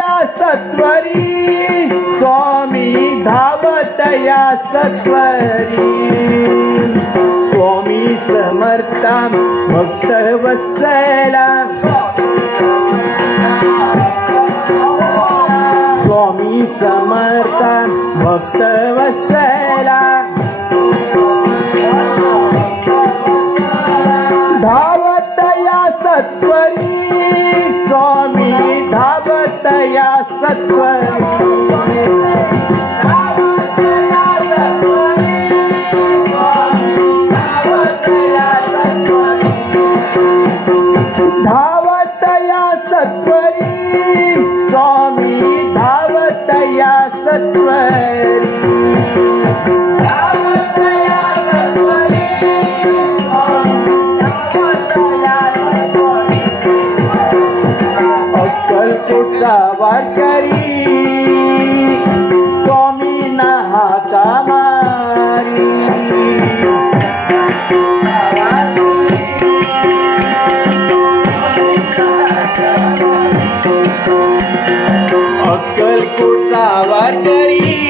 धावतया सत्वरी स्वामी धावतया सत्वरी. स्वामी समर्था भक्त वसला स्वामी समर्था भक्त वसला धावतया सत्वरी स्वामी धाव या सत्वरी. वारकरी स्वामी नाचा मारी. अक्कल कुठला वारकरी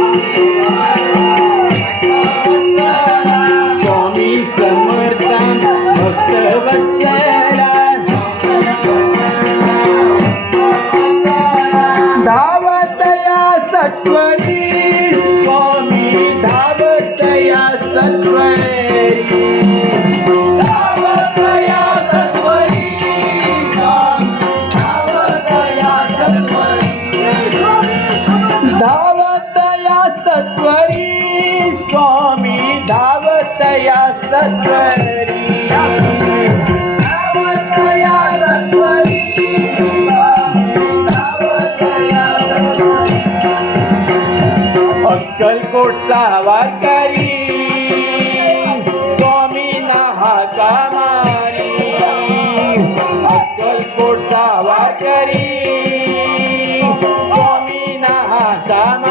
सत्वरी स्वामी धावतया सत्वरी. अक्कलकोटचा वारकरी स्वामी नहा कामारी अक्कलकोटचा वारकरी स्वामी नहा कामारी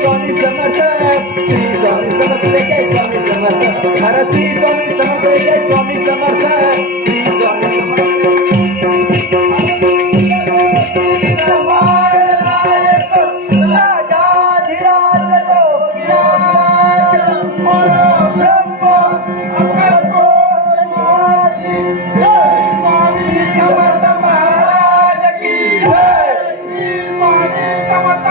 स्वामी समाचारे स्वामी स्वामी মাতা